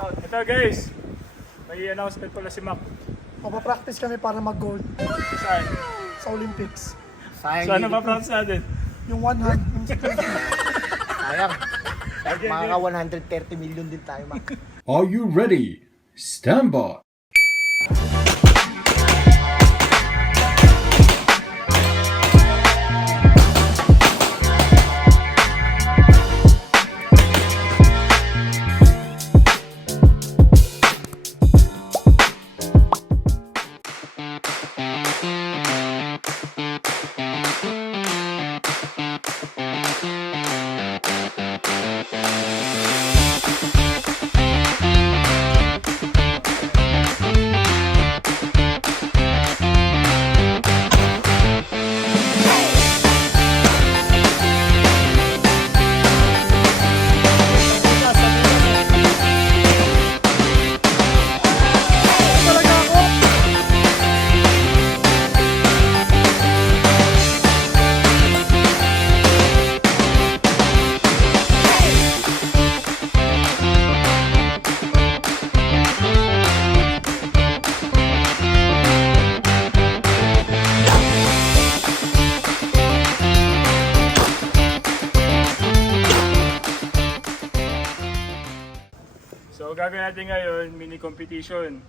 Ito guys, may announcement pala si Mac. Mapapractice kami para mag-gold Saan? sa Olympics. Saan na pa-practice natin? Yung one hand, yung Sayang. Mga 130 million din tayo, Mac. Are you ready? Stand by. talaga ako. So gagawin natin ngayon, mini competition.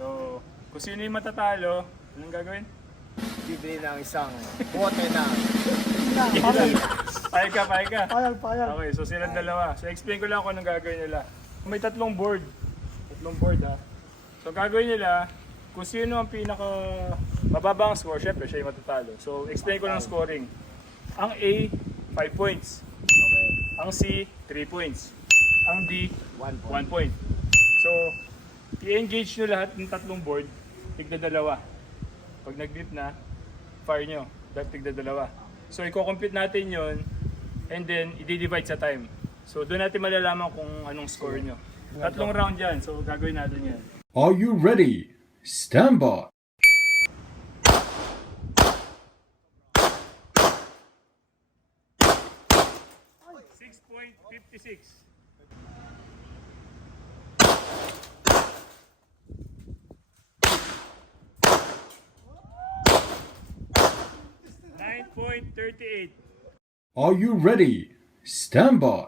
So, kung sino yung matatalo, anong gagawin? Bibili ng isang bote na Payag ka. Payag. Okay, so silang dalawa. So explain ko lang kung anong gagawin nila. May tatlong board ha. So gagawin nila, kung sino ang pinaka mababa ang score, syempre siya yung matatalo. So explain ko lang scoring. Ang A, 5 points. Ang C, 3 points. Ang D, 1 point. So, i-engage nyo lahat ng tatlong board, tigda dalawa. Pag nag-beep na, fire nyo, tigda dalawa. So, i-compute natin yon and then i-divide sa time. So, doon natin malalaman kung anong score nyo. Tatlong round yan, so gagawin natin yan. Are you ready? Stand by. $6.56. $9.38. Are you ready? Stand by.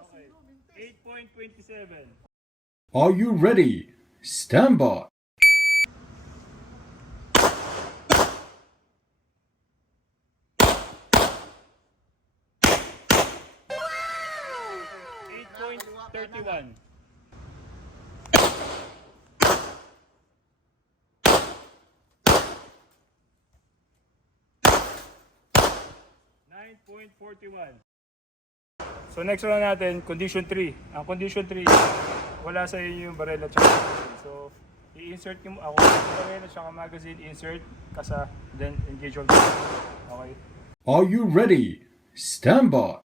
Okay. 8.27. Are you ready? Stand by. $8.31. $9.41. So next round natin, condition 3. Ang condition 3, wala sa inyo yung barela at magazine. So, i-insert nyo ako yung barela at magazine, insert, kasa, then engage all. Okay. Are you ready? Stand by.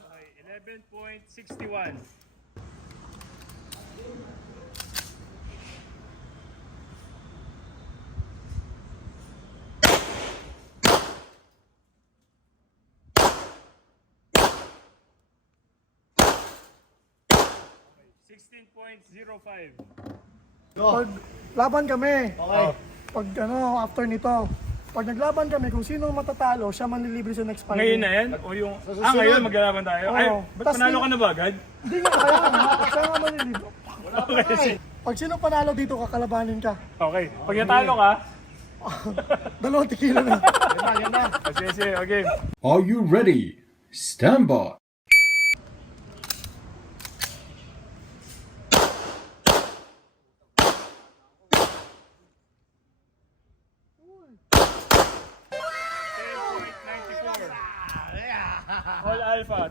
Okay, 11.61. $16.05. Pag laban kami, Okay. pag after nito, pag naglaban kami, kung sino ang matatalo, siya manlilibre sa next fight. Ngayon na yan? O yung... ngayon maglalaban tayo? Oo. Ay, ba't Tas panalo ka na ba agad? Hindi nga, kaya nga, siya nga manlilibre. Okay, sige. Pag sino panalo dito, kakalabanin ka. Okay, pag natalo ka, Dalawang tequila na. Yan na. sige, okay. Are you ready? Stand by. All Alpha.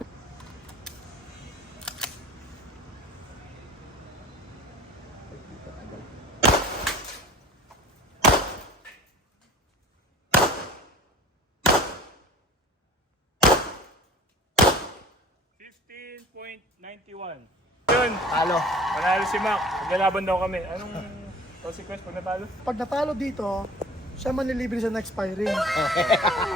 15.91. Yun, Talo. panalo si Mac. Maglalaban daw kami. Anong consequence pag natalo? Pag natalo dito, siya manlilibre sa next firing.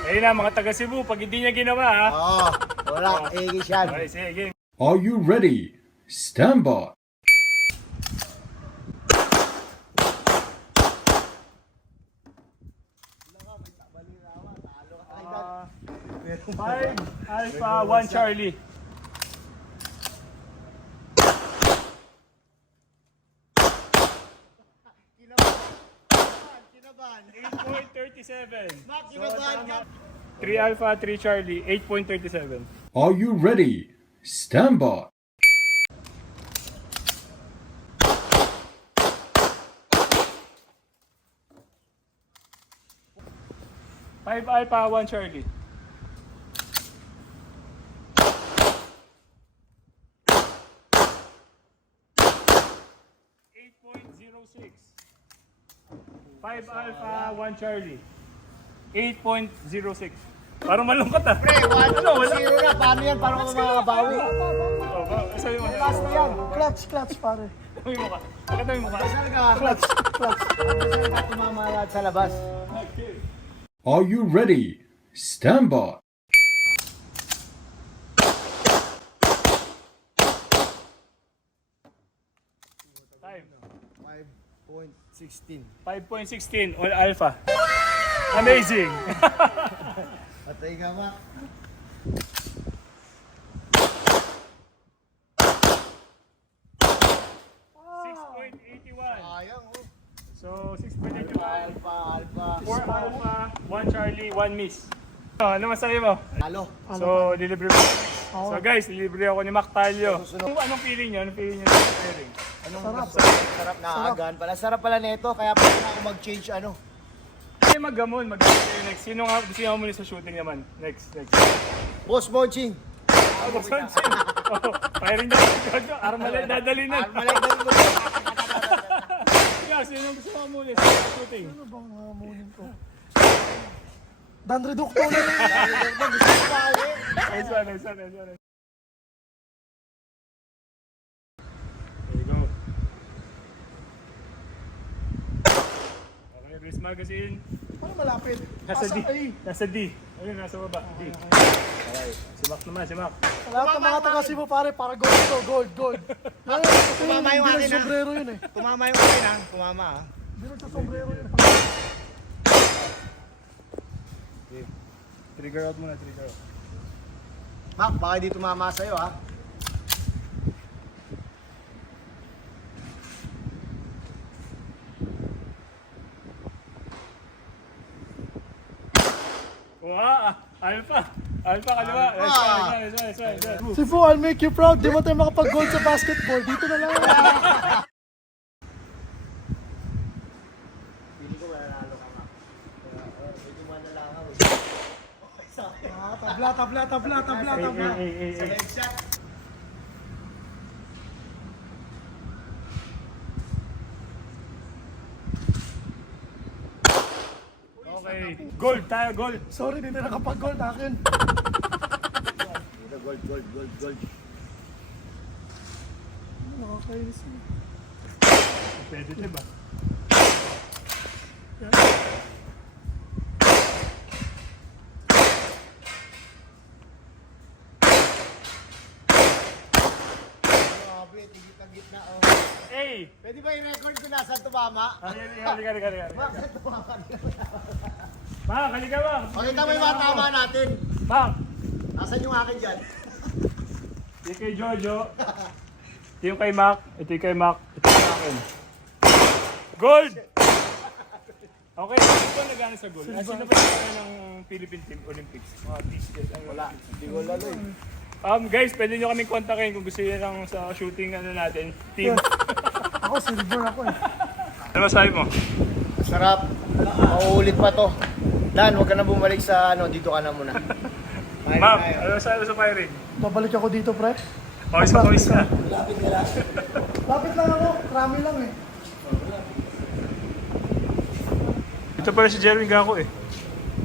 Ayun na, mga taga Cebu, pag hindi niya ginawa ha. Oo. Wala. Egis yan. Okay, sige, game. Are you ready? Stand by. Uh, 5 Alpha 1 Charlie. Kinabahan. 8.37. Mac, kinabahan ka. 3 Alpha 3 Charlie, 8.37. Are you ready? Stand by. Five Alpha 1 Charlie. Five Alpha 1 Charlie. 8.06. Parang malungkot ah. Pre, 1-0 na. Paano yan? Paano ka makakabawi? Oh, isa yung Last na yan. Clutch, pare. May mukha. Pakita yung mukha. Saan ka? Clutch. Saan ka tumama lahat sa labas? Are you ready? Stand by. Time. 5.16. 5.16 all alpha. Amazing. Patay ka, Mac. Sayang, oh. So 6.81. Alpha. 4 alpha, 1 Charlie, 1 miss. Ano masabi mo? Talo. So, lilibre mo. So guys, lilibre ako ni Mac Talio. Anong feeling niyo? Anong feeling niyo sa pairing? Anong Sarap na agan pala. Sarap pala nito. Kaya pala na ako mag-change ano. Hindi maggamon, mag-gamon kayo next. Sino nga gusto niyo muna sa shooting naman? Next. Boss Monching. Firing daw. Armalite, dadali na. Armalite na mo. Yeah, sino gusto mo muna sa shooting? Ano bang hamunin ko? Dan Reducto na rin. Gusto ko pa eh. Nice one. There you go. Okay, wrist magazine. Ano malapit? Nasa D. Ay. Nasa D. Ayun, nasa baba. D. Okay. Si Mac naman, si Mac. Sa lahat ng mga taga Cebu, pare, para gold to, gold. Tumama yung akin, ha? Sombrero yun eh. Tumama yung akin ha. Tumama ha. Hindi sa sombrero yun. Trigger out muna, trigger out. Mac, baka di tumama sa'yo ha. Wow! Alpha! Alpha kaliwa! Nice one. Cebu, I'll make you proud. Di mo tayo makapag-gold sa basketball. Dito na lang. Pili ko wala nalo ka Mac. Medyo manalakaw eh. Tabla. Sa headshot. Okay. Gold tayo, gold. Sorry, di na nakapag-gold akin. Ito, gold. Nakakainis mo. Competitive ba? Grabe, tigit na oh. Hey! Pwede ba i-record ko nasa tumama? Halika. Mac, saan tumama? Mac, halika ba? Pakita mo yung mga tama natin. Mac! Nasaan yung akin dyan? Ito kay Jojo. Ito yung kay Mac. Ito yung kay Mac. Ito yung akin. Gold! Okay, sino ba nagana sa gold? Sino ba nagana ng Philippine Team Olympics? Mga t-shirt. Wala. Hindi ko lalo eh. Guys, pwede nyo kaming kontakin kung gusto nyo lang sa shooting natin. Team. Ako, silver ako eh. Ano masabi mo? Sarap. Mauulit pa to. Dan, huwag ka na bumalik sa ano, dito ka na muna. Ma'am, ano masabi mo sa firing? Babalik ako dito, pre. Pawis na. Lapit lang ako. Rami lang eh. Ito pala si Jerwin Gako eh.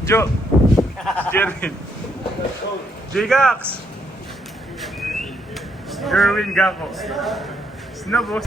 Jo! Si Jerwin. J-Gax! Jerwin Gaco. Snubos.